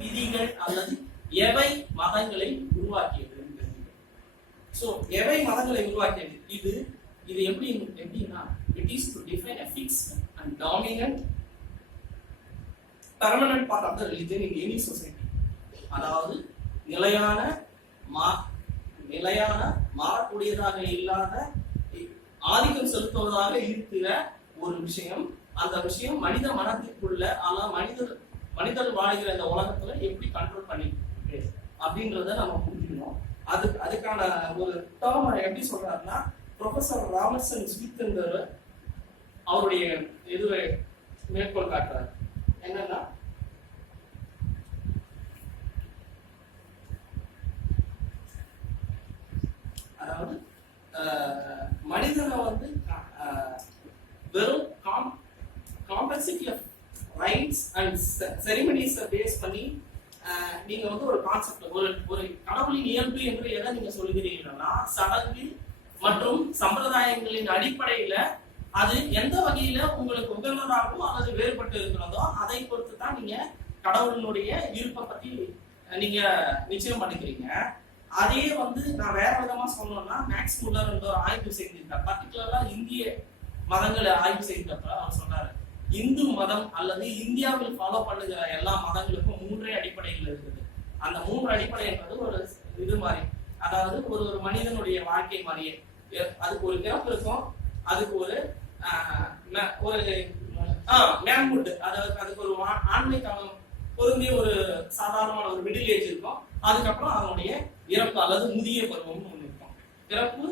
விதிகள் அல்லது எவை மதங்களை உருவாக்கியது. சோ எவை மதங்களை உருவாக்கியது இது இது எப்படின்னா it is to define a fixed and dominant permanent part of the religion in any society. அதாவது நிலையான மாறக்கூடியதாக இல்லாத ஆதிக்கம் செலுத்துவதாக இருக்கிற ஒரு விஷயம். அந்த விஷயம் மனித மனத்திற்குள்ள மனிதர் வாழ்கிற இந்த உலகத்துல எப்படி கண்ட்ரோல் பண்ணிட்டு அப்படின்றத நம்ம புரிஞ்சுக்கணும். அதுக்கான ஒரு டேர்ம் எப்படி சொல்றாருன்னா, ப்ரொஃபசர் ராமர்சன் ஸ்மித்ங்கிறவர் அவருடைய இதுவை மேற்கோள் காட்டுறாரு. என்னன்னா, அதாவது மனிதனை வந்து வெறும் காம்ப்ளெக்சிட்டி ஆஃப் ரைட்ஸ் அண்ட் செரிமனிஸை பேஸ் பண்ணி நீங்க வந்து ஒரு கான்செப்ட் ஒரு கடவுளின் இயல்பு என்று எதை நீங்க சொல்லுகிறீங்கன்னா, சடங்கு மற்றும் சம்பிரதாயங்களின் அடிப்படையில அது எந்த வகையில உங்களுக்கு உகந்ததாகவும் அல்லது வேறுபட்டு இருக்கிறதோ அதை பொறுத்து தான் நீங்க கடவுளினுடைய இருப்பை பத்தி நீங்க நிச்சயம் பண்ணிக்கிறீங்க. அதே வந்து நான் வேற விதமா சொல்லணும்னா, மேக்ஸ் முல்லர் என்ற ஆய்வு செய்திருக்கார். பர்டிகுலரா இந்திய மதங்களை ஆய்வு செய்தப்ப அவர் சொன்னாரு, இந்து மதம் அல்லது இந்தியாவில் ஃபாலோ பண்ணுகிற எல்லா மதங்களுக்கும் 3 அடிப்படைகள் இருக்குது. அந்த 3 அடிப்படை என்பது ஒரு இது மாதிரி, அதாவது ஒரு மனிதனுடைய வாழ்க்கை மாதிரியே. அதுக்கு ஒரு பிறப்பு இருக்கும், அதுக்கு ஒரு மேன்ஹுட், அதாவது அதுக்கு ஒரு ஆண்மை காலம் பொருந்திய ஒரு சாதாரணமான ஒரு மிடில் ஏஜ் இருக்கும். அதுக்கப்புறம் அவனுடைய இறப்பு அல்லது முதிய பருவம்னு ஒண்ணு இருக்கும். பிறப்பு,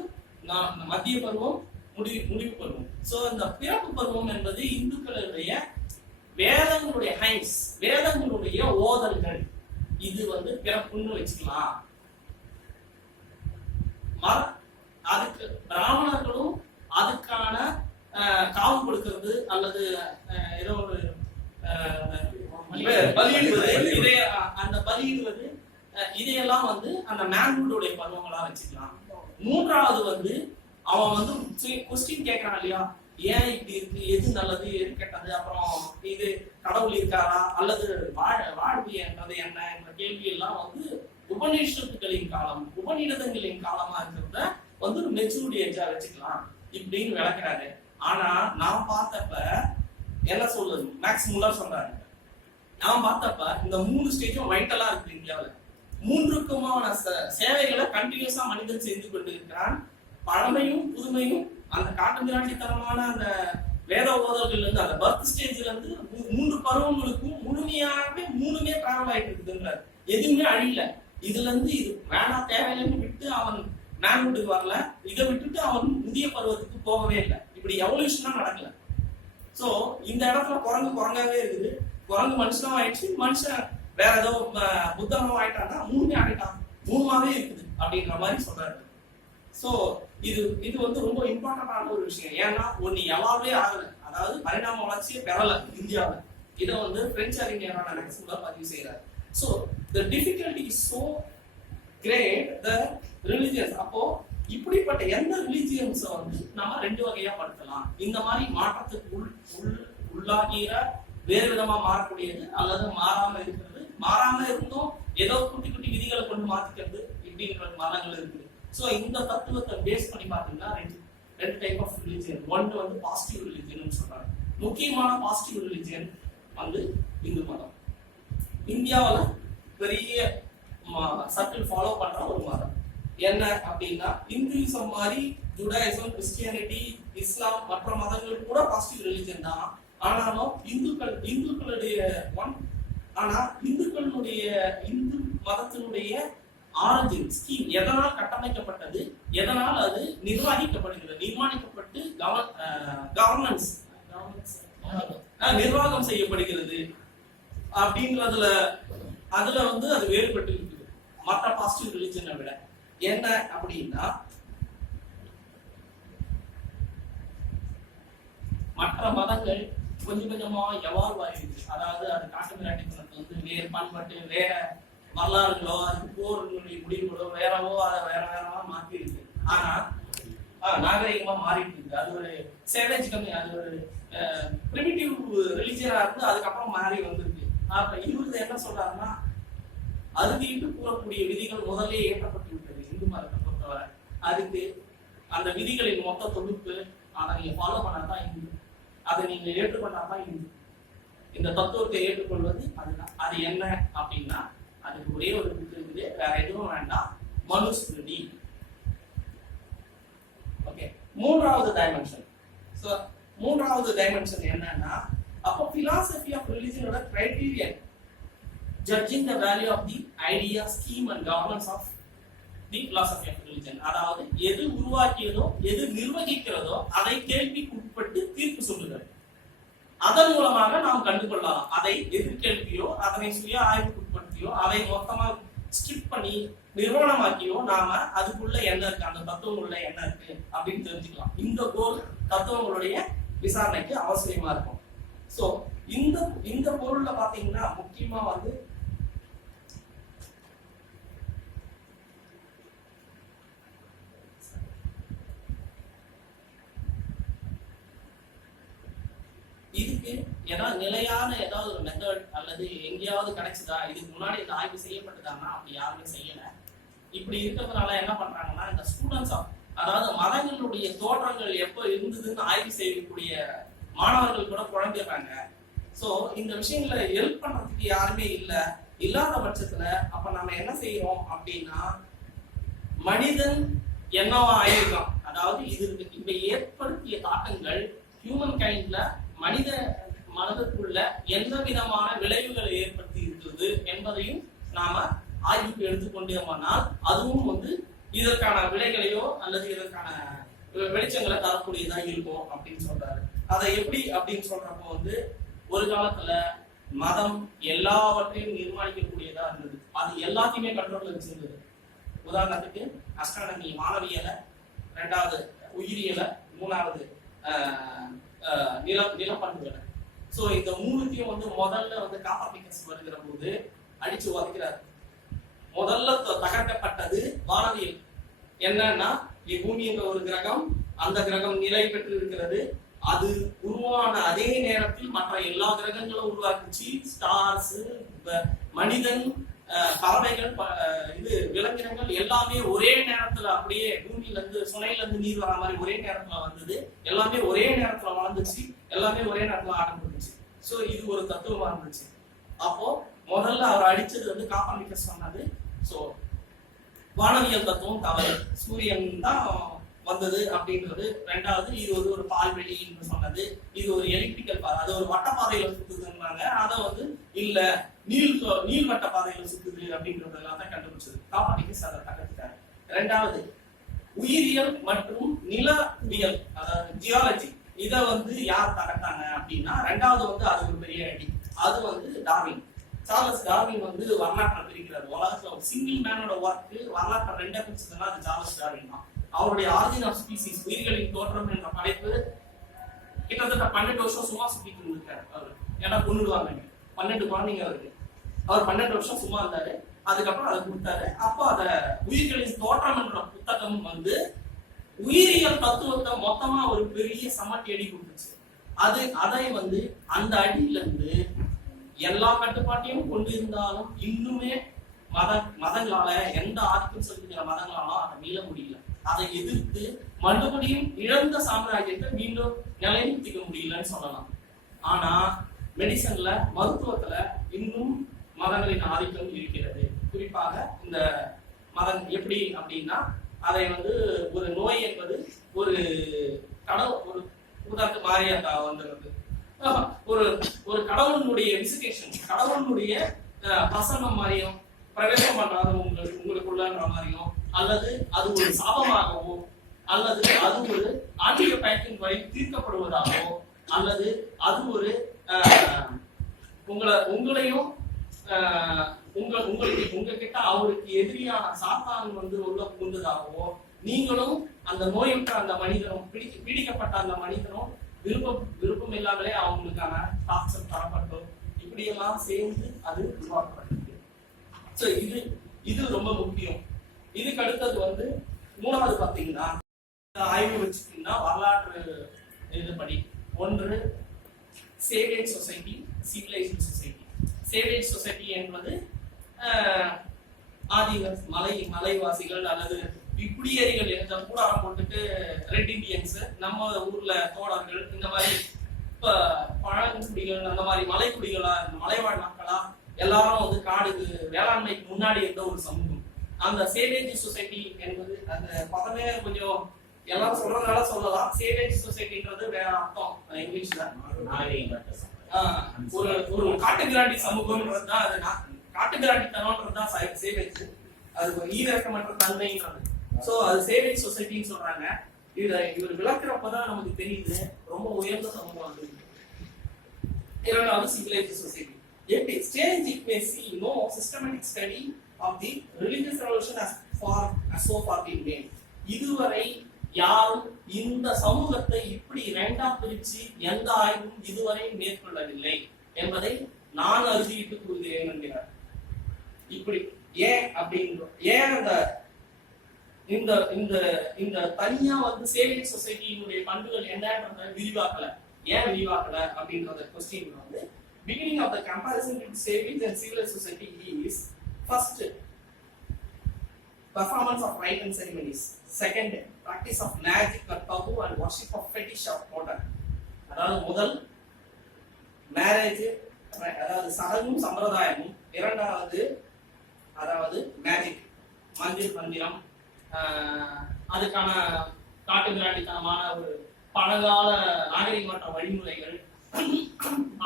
மத்திய பருவம், முடிவு பருவம். சோ இந்த பிறப்பு பருவம் என்பது இந்துக்களுடைய வேதங்களுடைய ஹைம்ஸ், வேதங்களுடைய ஓதல்கள். இது வந்து பிறப்புன்னு வச்சுக்கலாம். அதுக்கு பிராமணர்களும் அதுக்கான காவு கொடுக்கிறது அல்லது ஏதோ ஒரு பலியிடுவது, அந்த பலியிடுவது இதையெல்லாம் வந்து அந்த மேன்ஹுடைய பருவங்களா வச்சுக்கலாம். 3வது வந்து அவன் வந்து கொஸ்டின் கேட்கறான் இல்லையா, ஏன் இப்படி இருக்கு, எது நல்லது எது கெட்டது, அப்புறம் இது கடவுள் இருக்காரா அல்லது வாழ்வு என்றது என்ன என்ற கேள்வி எல்லாம் வந்து உபநிஷத்துகளின் காலம், உபநிடதங்களின் காலமா இருக்கிறத வந்து ஒரு மெச்சூரிட்டி ஏஜா வச்சுக்கலாம் இப்படின்னு விளக்குறாரு. ஆனா நான் பார்த்தப்ப என்ன சொல்றது, மேக்ஸ் முல்லர் சொல்றாரு, நான் பார்த்தப்ப இந்த 3 ஸ்டேஜும் வைட்டலா இருக்கு. இந்தியாவில் 3க்குமான சேவைகளை கண்டினியூஸா மனிதன் செஞ்சு கொண்டு இருக்கிறான். பழமையும் புதுமையும் அந்த காட்டு மிராண்டித்தனமான அந்த வேத ஓதல்கள் இருந்து அந்த பர்த் ஸ்டேஜ்ல இருந்து 3 பருவங்களுக்கும் முழுமையாகவே 3மே டிராவல் ஆயிட்டு இருக்குதுன்றாரு. எதுவுமே அழியல. இதுல இருந்து இது வேணா தேவையில்லைன்னு விட்டு அவன் மேன்ஹுட்டுக்கு வரல, இதை விட்டுட்டு அவன் முதிய பருவத்துக்கு போகவே இல்லை. இப்படி எவல்யூஷனா நடக்கல. சோ இந்த இடத்துல குரங்காவே இருக்குது. குரங்கு மனுஷனும் ஆயிடுச்சு, மனுஷன் வேற ஏதோ புத்தகம் ஆயிட்டான்னா 3மே ஆகிட்டான், 3மாவே இருக்குது அப்படின்ற மாதிரி சொல்றாரு. சோ இது வந்து ரொம்ப இம்பார்ட்டன்டான ஒரு விஷயம். ஏன்னா ஒன்னு எவால்வே ஆகல, அதாவது பரிணாம வளர்ச்சியை பெறல இந்தியாவில். இதை வந்து பிரெஞ்சு அறிஞரான மேக்ஸ் முல்லர் பதிவு செய்யறாரு. So the difficulty is so great, the religions. அப்போ இப்படிப்பட்ட எந்த ரிலிஜியன்ஸ வந்து நம்ம 2 வகையா படுத்தலாம். இந்த மாதிரி மாற்றத்துக்கு உள்ளாகிற வேறு விதமா மாறக்கூடியது அல்லது மாறாம இருக்கிறது, மாறாம இருந்தும் ஏதோ குட்டி குட்டி விதிகளை கொண்டு மாத்திக்கிறது இப்படின்ற மதங்கள் இருக்குது. சோ இந்த தத்துவத்தை பேஸ் பண்ணி பாத்தீங்கன்னா 2 டைப் ஆஃப் ரிலிஜியன். ஒன்று வந்து பாசிட்டிவ் ரிலிஜியன் சொல்றாங்க. முக்கியமான பாசிட்டிவ் ரிலிஜியன் வந்து இந்து மதம். இந்தியாவில் பெரிய சர்க்கிள் ஃபாலோ பண்ற ஒரு மதம் என்ன அப்படின்னா, இந்துயிசம் மாதிரி ஜுடாயிசம், கிறிஸ்டியானிட்டி, இஸ்லாம் மற்ற மதங்கள் கூட பாசிட்டிவ் ரிலிஜியன் தான். ஆனாலும் இந்துக்களுடைய இந்து மதத்தினுடைய ஆரிஜின் ஸ்கீம் எதனால் கட்டமைக்கப்பட்டது, எதனால் அது நிர்மாணிக்கப்பட்டு கவர்னன்ஸ் நிர்வாகம் செய்யப்படுகிறது அப்படின்றதுல அதுல வந்து அது வேறுபட்டு இருக்குது மற்ற பாசிட்டிவ் ரிலிஜனை விட. என்ன அப்படின்னா, மற்ற மதங்கள் கொஞ்சம் கொஞ்சமா எவால்வ் ஆயிருக்கு. அதாவது அது காட்டு மிராண்டித்தனத்தை வந்து வேறு பண்பட்டு வேற வரலாறுகளோ அதுக்கு போர்களுடைய முடிவுகளோ வேறவோ அதை வேறவா மாற்றி இருக்கு. ஆனா நாகரிகமா மாறிட்டு இருக்கு. அது ஒரு சேவேஜ் கம்மி, அது ஒரு பிரிமிட்டிவ் ரிலிஜியனா இருந்து அதுக்கப்புறம் மாறி வந்திருக்கு. அப்ப இவரு என்ன சொல்றாருன்னா, அறுதிட்டு கூறக்கூடிய விதிகள் முதலே ஏற்றப்பட்டு விட்டது இந்து மதத்தை பொறுத்தவரை. அதுக்கு அந்த விதிகளின் மொத்த தொகுப்பு அதை நீங்க ஃபாலோ பண்ணாதான் இந்து, அதை நீங்க ஏற்றுக்கொண்டாதான் இந்து. இந்த தத்துவத்தை ஏற்றுக்கொள்வது அதுதான். அது என்ன அப்படின்னா அதுக்கு ஒரே ஒரு புக்கு இருக்குது, வேற எதுவும் வேண்டாம், மனுஸ்மிருதி. ஓகே, மூன்றாவது டைமென்ஷன். ஸோ மூன்றாவது டைமென்ஷன் என்னன்னா, அப்போ philosophy of religion ஓட criterion judging the value of the idea, scheme and governance of the philosophy of religion. அதாவது எது உருவாக்கியதோ எது நிர்வகிக்கிறதோ அதை கேள்விக்கு உட்பட்டு தீர்ப்பு சொல்லுங்கள். அதன் மூலமாக நாம் கண்டுகொள்ளலாம். அதை எதிர்கேள்வியோ அதனை சுய ஆய்வுக்கு உட்படுத்தியோ அதை மொத்தமா ஸ்ட்ரிப் பண்ணி நிர்வாணமாக்கியோ நாம அதுக்குள்ள என்ன இருக்கு, அந்த தத்துவம் உள்ள என்ன இருக்கு அப்படின்னு தெரிஞ்சுக்கலாம். இந்த கோல் தத்துவங்களுடைய விசாரணைக்கு அவசியமா இருக்கும். சோ இந்த பொருள்ல பாத்தீங்கன்னா முக்கியமா வந்து இதுக்கு ஏதாவது நிலையான ஏதாவது ஒரு மெத்தட் அல்லது எங்கேயாவது கிடைச்சதா, இதுக்கு முன்னாடி இந்த ஆய்வு செய்யப்பட்டதான்னா அப்படி யாருமே செய்யல. இப்படி இருக்கிறதுனால என்ன பண்றாங்கன்னா, இந்த ஸ்டூடெண்ட்ஸ் அதாவது மதங்களுடைய தோற்றங்கள் எப்போ இருந்ததுன்னு ஆய்வு செய்யக்கூடிய மாணவர்கள் கூட குழம்பிடுறாங்க. சோ இந்த விஷயங்களை ஹெல்ப் பண்றதுக்கு யாருமே இல்லாத பட்சத்துல அப்ப நம்ம என்ன செய்யறோம் அப்படின்னா, மனிதன் என்னவா ஆயிருக்கான், அதாவது இது இப்ப ஏற்படுத்திய தாக்கங்கள் ஹியூமன் கைண்ட்ல மனித மனதுக்குள்ள எந்த விதமான விளைவுகளை ஏற்படுத்தி இருக்கிறது என்பதையும் நாம ஆய்வுக்கு எடுத்துக்கொண்டோம்னால் அதுவும் வந்து இதற்கான விலைகளையோ அல்லது இதற்கான வெளிச்சங்களை தரக்கூடியதா இருக்கும் அப்படின்னு சொல்றாரு. அதை எப்படி அப்படின்னு சொல்றப்போ வந்து, ஒரு காலத்துல மதம் எல்லாவற்றையும் நிர்மாணிக்கக்கூடியதா இருந்தது. அது எல்லாத்தையுமே கண்ட்ரோல்ல வச்சிருந்தது. உதாரணத்துக்கு அஸ்ட்ரானமி வானவியலை, ரெண்டாவது உயிரியலை, மூணாவது நிலப்பண்புகளை. சோ இந்த மூணுத்தையும் வந்து முதல்ல வந்து காப்பாபிகஸ் வருகிற போது அடிச்சு உதைக்கிறாரு. முதல்ல தகர்க்கப்பட்டது வானவியல். என்னன்னா, பூமி என்ற ஒரு கிரகம், அந்த கிரகம் நிலை பெற்று இருக்கிறது. அது உருவான அதே நேரத்தில் மற்ற எல்லா கிரகங்களும் உருவாக்குச்சு. ஸ்டார்ஸ், மனிதன், பறவைகள், இது விலங்கினங்கள் எல்லாமே ஒரே நேரத்துல அப்படியே பூமியில இருந்து சுனையில இருந்து நீர் வர மாதிரி ஒரே நேரத்துல வந்தது. எல்லாமே ஒரே நேரத்துல வளர்ந்துச்சு, எல்லாமே ஒரே நேரத்துல ஆரம்பிச்சு. சோ இது ஒரு தத்துவமா இருந்துச்சு. அப்போ முதல்ல அவர் அடிச்சது வந்து காப்பர்னிக்கஸ் சொன்னது. சோ வானவியல் தத்துவம் தவறு, சூரியன் தான் வந்தது அப்படின்றது. ரெண்டாவது, இது வந்து ஒரு பால்வெளி என்று சொன்னது. இது ஒரு எலிப்டிக்கல் பாதை, அது ஒரு வட்டப்பாதையில சுத்துதுன்னாங்க. அதை வந்து இல்ல நீள்வட்ட பாதையில சுத்துது அப்படின்றதெல்லாம் தான் கண்டுபிடிச்சது. காப்பர்னிக்கஸ் அதை தகர்த்துட்டாரு. ரெண்டாவது, உயிரியல் மற்றும் நிலவியல், அதாவது ஜியாலஜி, இதை வந்து யார் தகர்த்தாங்க அப்படின்னா, ரெண்டாவது வந்து அது ஒரு பெரிய அடி. அது வந்து டார்வின், சார்லஸ் டார்வின் வந்து வரலாற்றை பிரிக்கிறார். உலகத்துல ஒரு சிங்கிள் மேனோட ஒர்க் வரலாற்றை ரெண்டா பிரிச்சதுன்னா அது சார்லஸ் டார்வின் தான். அவருடைய ஆரிஜின் ஆஃப் ஸ்பீசிஸ், உயிர்களின் தோற்றம் என்ற படைப்பு கிட்டத்தட்ட 12 வருஷம் சும்மா சுத்திட்டு இருந்திருக்காரு அவரு. ஏன்னா கொண்டுடுவாங்க, 12 குழந்தைங்க அவருக்கு. அவர் 12 வருஷம் சும்மா இருந்தாரு. அதுக்கப்புறம் அதை கொடுத்தாரு. அப்போ அத உயிர்களின் தோற்றம் என்ற புத்தகம் வந்து உயிரியல் தத்துவத்தை மொத்தமா ஒரு பெரிய சமட்டி அடி கொடுத்துச்சு. அதை வந்து அந்த அடியில இருந்து எல்லா கட்டுப்பாட்டையும் கொண்டு இருந்தாலும் இன்னுமே மதங்களால எந்த ஆதிக்கம் செலுத்துகிற மதங்களாலும் அதை மீள முடியல. அதை எதிர்த்து மறுபடியும் இழந்த சாம்ராஜ்யத்தை மீண்டும் நிலைநிறுத்திக்க முடியலன்னு சொல்லலாம். ஆனா மெடிசன்ல, மருத்துவத்துல இன்னும் மதங்களின் ஆதிக்கம் இருக்கிறது. குறிப்பாக இந்த மதம் எப்படி அப்படின்னா, அதை வந்து ஒரு நோய் என்பது ஒரு ஒரு உதாரணத்து மாரியாத்தா வந்துடுறது, ஒரு கடவுளுடைய விசிட்டேஷன், கடவுளுடைய பிரசன்னம் மாதிரியும் பிரவேசம் பண்றாத உங்களுக்குள்ளன்ற மாதிரியும், அல்லது அது ஒரு சாபமாகவோ, அல்லது அது ஒரு ஆன்மீக பயத்தின் வழி தீர்க்கப்படுவதாகவோ, அல்லது அது ஒரு உங்களையும் உங்ககிட்ட அவருக்கு எதிரியான சாத்தான் வந்து உள்ள புகுந்ததாகவோ, நீங்களும் அந்த நோயுற்ற அந்த மனிதனும் பீடிக்கப்பட்ட அந்த மனிதனும் விருப்பம் இல்லாமலே அவங்களுக்கான டாக்டர் தரப்பட்டோம், இப்படியெல்லாம் சேர்ந்து அது உருவாக்கப்பட்டிருக்கு. சோ இது ரொம்ப முக்கியம். இதுக்கு அடுத்தது வந்து மூணாவது பாத்தீங்கன்னா, ஆய்வு வச்சுட்டீங்கன்னா வரலாற்று இதுபடி, ஒன்று savage society, civilised society. Savage society என்பது ஆதிவாசி மலைவாசிகள் அல்லது குடியேறிகள் என்ற கூடாரம் போட்டுட்டு ரெட் இண்டியன்ஸ், நம்ம ஊர்ல தோழர்கள், இந்த மாதிரி இப்ப பழங்குடிகள் அந்த மாதிரி மலைக்குடிகளா மலைவாழ் மக்களா எல்லாரும் வந்து காடுக்கு வேளாண்மைக்கு முன்னாடி இருந்த ஒரு சமூகம். அந்த சேவேஜ் சொசைட்டி என்பது அந்த பதமே கொஞ்சம் எல்லாரும் சொல்றதுனால சொல்லலாம். சேவேஜ் சொசைட்டின்றது வேற அர்த்தம் இங்கிலீஷ்ல. ஒரு ஒரு காட்டுமிராண்டி சமூகம்ன்றது தான், அது காட்டுமிராண்டித்தனம்ன்றது தான் சேவேஜ். அது ஒரு ஈரக்கமற்ற தன்மைன்றது. சோ அது சேவேஜ் சொசைட்டின்னு சொல்றாங்க. இவர் விளக்குறப்பதான் நமக்கு தெரியுது ரொம்ப உயர்ந்த சமூகம் அது. இரண்டாவது civilised society. Yet exchange it may see no systematic study of the religious revolution as so far been made. இதுவரை யாரும் இந்த சமூகத்தை இப்படி இரண்டா பிரிச்சு எந்த ஆய்வும் இதுவரை மேற்கொள்ளவில்லை என்பதை நான் அறுதியிட்டு கூறுகிறேன் என்கிறார். இப்படி ஏன் அப்படின்ற ஏன் அந்த இந்த இந்த இந்த தனியா வந்து சேவிங் சொசைட்டியினுடைய பண்புகள் என்னன்றத விரிவாக்கல, ஏன் விரிவாக்கல அப்படின்றத கொஸ்டின் வந்து beginning of the comparison between savings and civilized society is first performance of rite and ceremonies, second practice of magic or taboo and worship of fetish or modern. அதாவது முதல் மேரேஜ், அதாவது சடங்கும் சம்பிரதாயமும், இரண்டாவது அதாவது மேஜிக் மந்திரம், அதுக்கான காட்டு மிராண்டித்தனமான ஒரு பழங்கால நாகரிகமற்ற வழிமுறைகள்,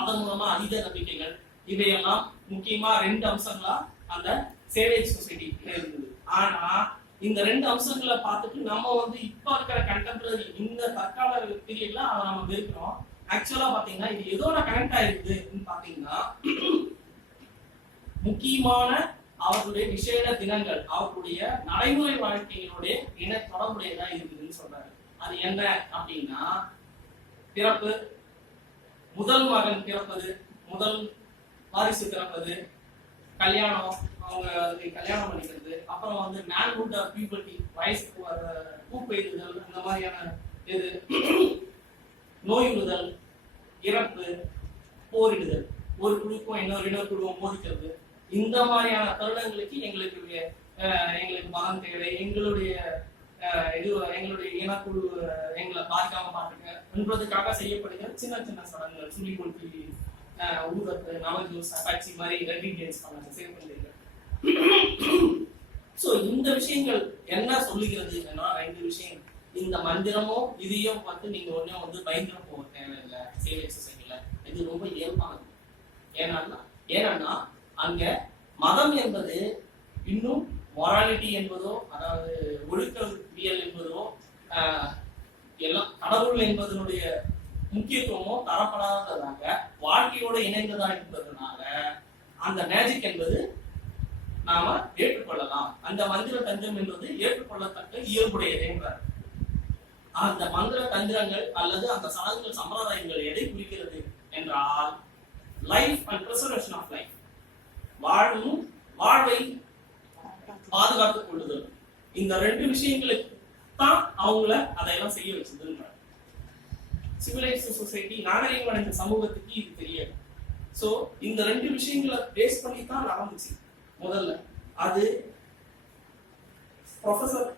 அதன் மூலமா அதீத நம்பிக்கைகள், இவையெல்லாம் முக்கியமா 2 அம்சங்களா அந்த சேவேஜ் சொசைட்டி இருந்தது. ஆனா இந்த 2 அம்சங்களை பார்த்துட்டு நம்ம வந்து இப்ப இருக்கிற கண்டெம்பரரி இந்த தற்கால பீரியட்ல அதை நம்ம வெறுக்கிறோம். ஆக்சுவலா பாத்தீங்கன்னா இது எதோட கனெக்ட் ஆயிருக்குன்னு பாத்தீங்கன்னா முக்கியமான அவர்களுடைய விசேட தினங்கள் அவர்களுடைய நடைமுறை வாழ்க்கையினுடைய தொடர்புடையதா இருக்குதுன்னு சொல்றாரு. அது என்ன அப்படின்னா பிறப்பு, முதல் மகன் பிறப்பது, முதல் வாரிசு பிறப்பது, கல்யாணம், அவங்க கல்யாணம் பண்ணிக்கிறது, அப்புறம் வந்து மேன்ஹுட் ஆர் பியூபர்ட்டி வயசுக்கு வர பூப்பெய்துதல், இந்த மாதிரியான இது, நோயுறுதல், இறப்பு, போரிடுதல், ஒரு குழுக்கும் இன்னொரு குழுவும் மோதிக்கிறது, இந்த மாதிரியான தருணங்களுக்கு எங்களுக்கு மகன் தேவை, எங்களுடைய இனக்குழு எங்களை பாதிக்காம பாத்துக்க என்பதற்காக செய்யப்படுகிற சின்ன சின்ன சடங்குகள், சுழி கொளுத்தி, ஊதத்து, நவஜூஸ், அப்பாச்சி மாதிரி ரெண்டியன்ஸ் சேவ் பண்ணுறீங்க. சோ இந்த விஷயங்கள் என்ன சொல்லுகிறது? 2 விஷயம். இந்த மந்திரமும் இதையும் பார்த்து நீங்க ஒன்னும் வந்து பயங்கர போக தேவையில்லை சேவேஜ் சொசைட்டில. இது ரொம்ப இயல்பானது. ஏன்னா அங்க மதம் என்பது இன்னும் மொராலிட்டி என்பதோ, அதாவது ஒழுக்கவியல் என்பதோ, எல்லாம் கடவுள் என்பதனுடைய முக்கியத்துவமோ தரப்படாததாக வாழ்க்கையோட இணைந்ததா என்பதனால அந்த மேஜிக் என்பது நாம ஏற்றுக்கொள்ளலாம். அந்த மந்திர தந்திரம் என்பது ஏற்றுக்கொள்ளத்தக்க இயல்புடையது என்றார். அந்த மந்திர தந்திரங்கள் அல்லது அந்த சடங்குகள் சம்பிரதாயங்கள் எதை குறிக்கிறது என்றால் life and preservation of life, வாழ்வை பாதுகாத்துக் கொள்ளுதல். இந்த 2 விஷயங்களுக்கு தான் அவங்கள அதையெல்லாம் செய்ய வச்சதுன்றார். சிவிலைஸ்ட் சொசைட்டி நாகரிகம் அடைந்த சமூகத்துக்கு இது தெரியாது. சோ இந்த 2 விஷயங்களை பேஸ் பண்ணி தான் நடந்துச்சு முதல்ல. அது ப்ரொஃபசர்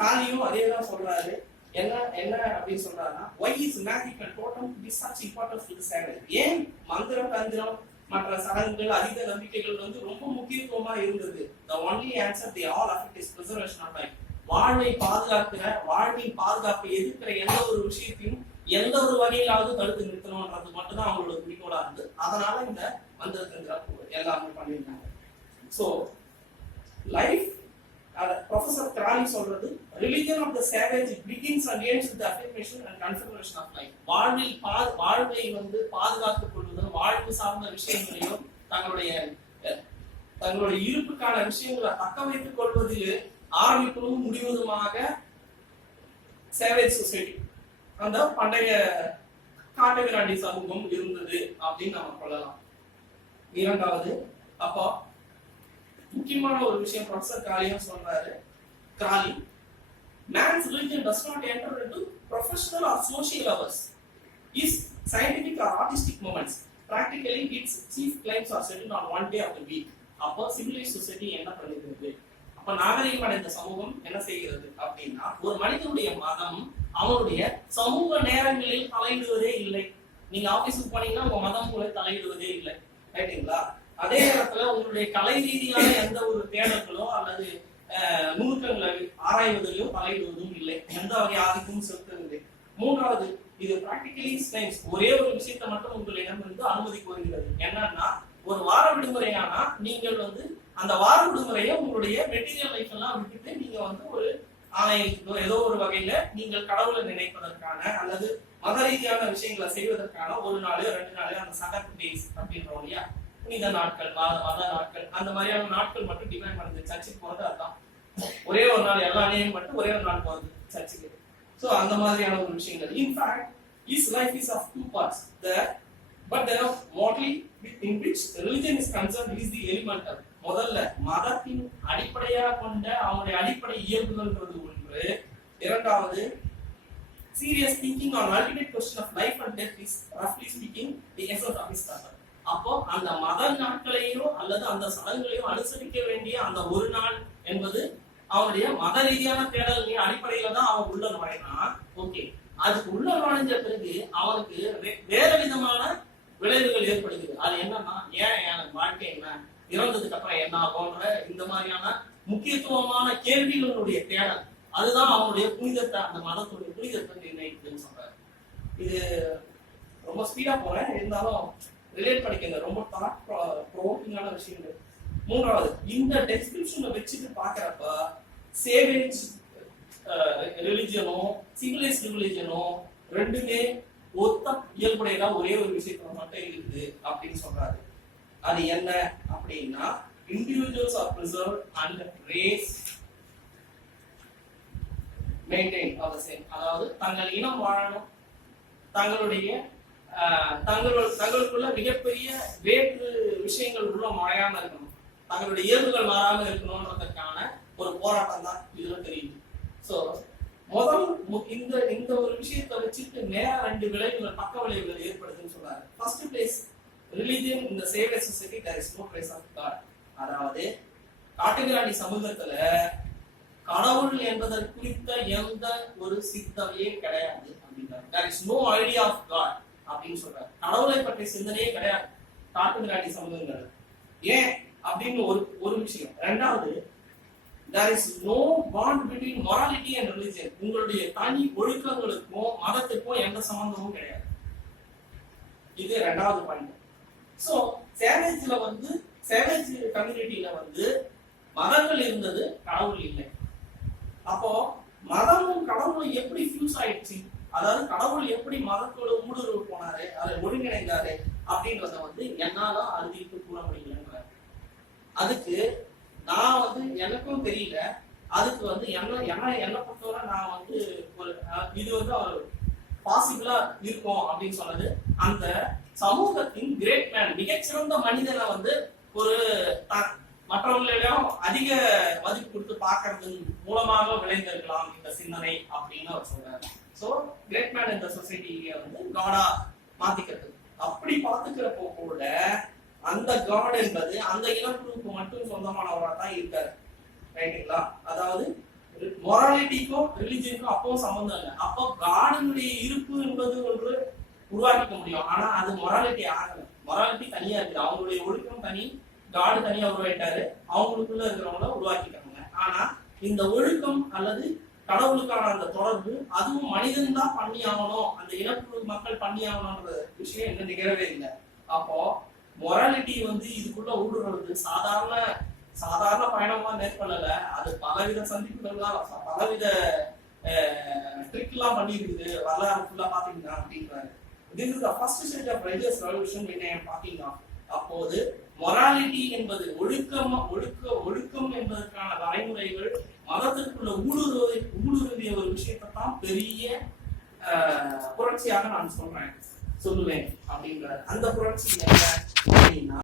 காலியும் அதே தான் சொல்றாரு. என்ன அப்படின்னு சொல்றாருன்னா, why is magic and totem be such important to the savage? ஏன் மந்திரம் தந்திரம் மற்ற சடங்குகள் அதீத நம்பிக்கைகள் வந்து ரொம்ப முக்கியத்துவமா இருந்தது? The only answer they all affect is preservation of life. வாழ்வின் பாதுகாப்பை எதிர்க்கிற எந்த ஒரு விஷயத்தையும் எந்த ஒரு வகையிலாவது தடுத்து நிறுத்தணும்ன்றது மட்டும்தான் அவங்களோட குறிக்கோளா இருந்து, அதனால இந்த மந்திர தந்திரம் எல்லாமே பண்ணியிருந்தாங்க. சோ லைஃப், ப்ரொஃபசர் கிராலி சொல்றது, religion of the savage begins and ends with affirmation and confirmation of life. வாழ்வை வந்து பாதுகாத்துக் கொள்வதும் வாழ்வு சார்ந்த விஷயங்களையும் தங்களுடைய இருப்புக்கான விஷயங்களை தக்க வைத்துக் கொள்வதில் ஆரம்பிப்பதும் முடிவதுமாக சேவேஜ் சொசைட்டி, அந்த பண்டைய காட்டுமிராண்டி சமூகம் இருந்தது அப்படின்னு நம்ம சொல்லலாம். இரண்டாவது, அப்போ முக்கியமான ஒரு விஷயம் ப்ரொஃபசர் கிராலியும் சொல்றாரு. Crawley, man's religion does not enter into professional or social hours, is scientific or artistic moments. Practically, its chief claims are settled on one day of the week. அப்போ சிவிலைஸ் சொசைட்டி என்ன பண்ணுகிறது? அப்ப நாகரிகம் அடைந்த சமூகம் என்ன செய்கிறது அப்படின்னா, ஒரு மனிதனுடைய மதம் அவனுடைய சமூக நேரங்களில் தலையிடுவதே இல்லை. நீங்க ஆபீஸுக்கு போனீங்கன்னா உங்க மதம் கூட தலையிடுவதே இல்லை, ரைட்டுங்களா? அதே நேரத்துல உங்களுடைய கலை ரீதியான எந்த ஒரு தேடல்களோ அல்லது நுணுக்கங்களை ஆராய்வதிலும் தலையிடுவதும் இல்லை, எந்த வகை ஆதிக்கமும் செலுத்தவில்லை. மூன்றாவது, இது பிராக்டிகலி சயின்ஸ் ஒரே ஒரு விஷயத்தை மட்டும் உங்களிடமிருந்து அனுமதி கோருகிறது. என்னன்னா, ஒரு வார விடுமுறையானா நீங்கள் அந்த வார விடுமுறையை உங்களுடைய மெட்டீரியல் லைஃப் எல்லாம் விட்டுட்டு நீங்க ஒரு ஆலயத்துக்கோ ஏதோ ஒரு வகையில நீங்கள் கடவுளை நினைப்பதற்கான அல்லது மத ரீதியான விஷயங்களை செய்வதற்கான ஒரு நாளோ 2 நாளோ அந்த சகத் டேஸ் அப்படின்றோம் இல்லையா, புனித நாட்கள், மத நாட்கள், அந்த மாதிரியான நாட்கள் மட்டும் டிமாண்ட் பண்ணுது. சர்ச்சுக்கு போறது அதுதான், ஒரே ஒரு நாள் எல்லா நேரம் மட்டும் ஒரே ஒரு நாள் போகுது சர்ச்சுக்கு. சோ அந்த மாதிரியான ஒரு விஷயங்கள். In fact his life is of two parts. But there are morally in which religion is concerned is the elemental. முதல்ல மதத்தின் அடிப்படையாக கொண்ட அவனுடைய அடிப்படை இயல்புகள்ன்றது ஒன்று. இரண்டாவது, serious thinking on ultimate question of life and death is roughly speaking the essence of his person. அப்போ அந்த மத நாட்களையோ அல்லது அந்த சடங்குகளையோ அனுசரிக்க வேண்டிய அந்த ஒரு நாள் என்பது அவனுடைய மத ரீதியான தேடலின் அடிப்படையில தான் அவன் உள்ள நுழையினான். ஓகே, அதுக்கு உள்ள நுழைஞ்ச பிறகு அவனுக்கு வேற விதமான விளைவுகள் ஏற்படுகிறது. அது என்னன்னா, ஏன் எனக்கு வாழ்க்கை என்ன, இறந்ததுக்கு அப்புறம் என்ன போன்ற இந்த மாதிரியான முக்கியத்துவமான கேள்விகளுடைய தேடல், அதுதான் அவனுடைய புனிதத்தை, அந்த மதத்துடைய புனிதத்தை நிர்ணயிக்குதுன்னு சொல்றாரு. இது ரொம்ப ஸ்பீடா போறேன், இருந்தாலும் ரிலேட் பண்ணிக்கங்க, ரொம்ப தாட் ப்ரோவோக்கிங்கான விஷயங்கள். மூன்றாவது, இந்த டெஸ்கிரிப்ஷனை வச்சுட்டு பாக்குறப்ப சேவேஜ் ரிலிஜியனோ சிவிலைஸ் ரிலிஜியனோ ரெண்டுமே ஒத்த இயல்புடையதா ஒரே ஒரு விஷயத்துல மட்டும் இருக்குது அப்படின்னு சொல்றாரு. அது என்ன அப்படின்னா, individuals are preserved and race maintained of the same. அதாவது தங்கள் இனம் வாழணும், தங்களுடைய தங்களுக்குள்ள மிகப்பெரிய வேற்று விஷயங்கள் உள்ள மாறாம இருக்கணும், தங்களுடைய இயல்புகள் மாறாம இருக்கணும்ன்றதுக்கான ஒரு போராட்டம் தான் இதுல தெரியுது. சோ முதல் இந்த ஒரு விஷயத்தை வச்சுட்டு நேர 2 விளைவுகள், பக்க விளைவுகள் ஏற்படுதுன்னு சொல்றாரு. ஃபர்ஸ்ட் பிளேஸ், ரிலிஜியன் இந்த சேவை society there is no trace of God. அதாவது காட்டுமிராண்டி சமூகத்துல கடவுள் என்பதற்கு குறித்த எந்த ஒரு சிந்தனையே கிடையாது அப்படின்றாரு. there is no idea of God அப்படின்னு சொல்றாரு. கடவுளை பற்றிய சிந்தனையே கிடையாது காட்டுமிராண்டி சமூகங்கள். ஏன் அப்படின்னு ஒரு விஷயம். இரண்டாவது, there is no bond between morality and religion. உங்களுடைய தனி ஒழுக்கங்களுக்கும் மதத்துக்கும் எந்த சம்பந்தமும் கிடையாது. இது இரண்டாவது பாயிண்ட். சோ சேவேஜ்ல சேவேஜ் கம்யூனிட்டியில மதங்கள் இருந்தது, கடவுள் இல்லை. அப்போ மதமும் கடவுளும் எப்படி ஃபியூஸ் ஆயிடுச்சு, அதாவது கடவுள் எப்படி மதத்தோட ஊடுருவ போனாரு, அதை ஒருங்கிணைந்தாரு அப்படின்றத என்னால அறுதிட்டு கூற முடியலன்ற. அதுக்கு நான் எனக்கும் தெரியல. அதுக்கு என்ன பொறுத்தவரை நான் ஒரு இது அவர் பாசிபிளா இருக்கும் அப்படின்னு சொன்னது, அந்த சமூகத்தின் கிரேட் மேன், மிகச்சிறந்த மனிதனை ஒரு மற்றவர்களிடம் அதிக மதிப்பு கொடுத்து பார்க்கறது மூலமாக விளைந்திருக்கலாம் இந்த சிந்தனை அப்படின்னு அவர் சொல்றாரு. சோ கிரேட் மேன் இந்த சொசைட்டியை காடா மாத்திக்கிறது. அப்படி பாத்துக்கிறப்போ கூட அந்த காட் என்பது அந்த இனக்குழுக்கு மட்டும் சொந்தமானவரா தான் இருக்காரு, ரைட்டுங்களா? அதாவது மொராலிட்டிக்கும் ரிலிஜியனுக்கும் அப்பவும் சம்பந்தம் இல்லை. அப்போ காடினுடைய இருப்பு என்பது ஒன்று உருவாக்கிக்க முடியும், ஆனா அது மொராலிட்டி ஆகல. மொராலிட்டி தனியா இருக்குது, அவங்களுடைய ஒழுக்கம் தனி, காடு தனியா உருவாயிட்டாரு, அவங்களுக்குள்ள இருக்கிறவங்கள உருவாக்கிட்டாங்க. ஆனா இந்த ஒழுக்கம் அல்லது கடவுளுக்கான அந்த தொடர்பு அதுவும் மனிதன் தான் பண்ணி ஆகணும், அந்த இனக்குழு மக்கள் பண்ணி ஆகணும்ன்ற விஷயம் இன்னும் நிகழவே இல்லை. அப்போ மொராலிட்டி இதுக்குள்ள ஊடுருவது சாதாரண பயணமா மேற்கொள்ளல, அது பலவித சந்திப்புகள்லாம் பலவித ட்ரிக் எல்லாம் பண்ணி இருக்குது. வரலாறு ஃபுல்லா பாத்தீங்கன்னா அப்படின்றாரு. This is the first stage of religious revolution when I am talking of. அப்போது மொராலிட்டி என்பது ஒழுக்கம் என்பதற்கான வரைமுறைகள் மதத்திற்குள்ள ஊடுருவிய ஒரு விஷயத்தை தான் பெரிய புரட்சியாக நான் சொல்லுவேன் அப்படின்றாரு. அந்த புரட்சி என்ன அப்படின்னா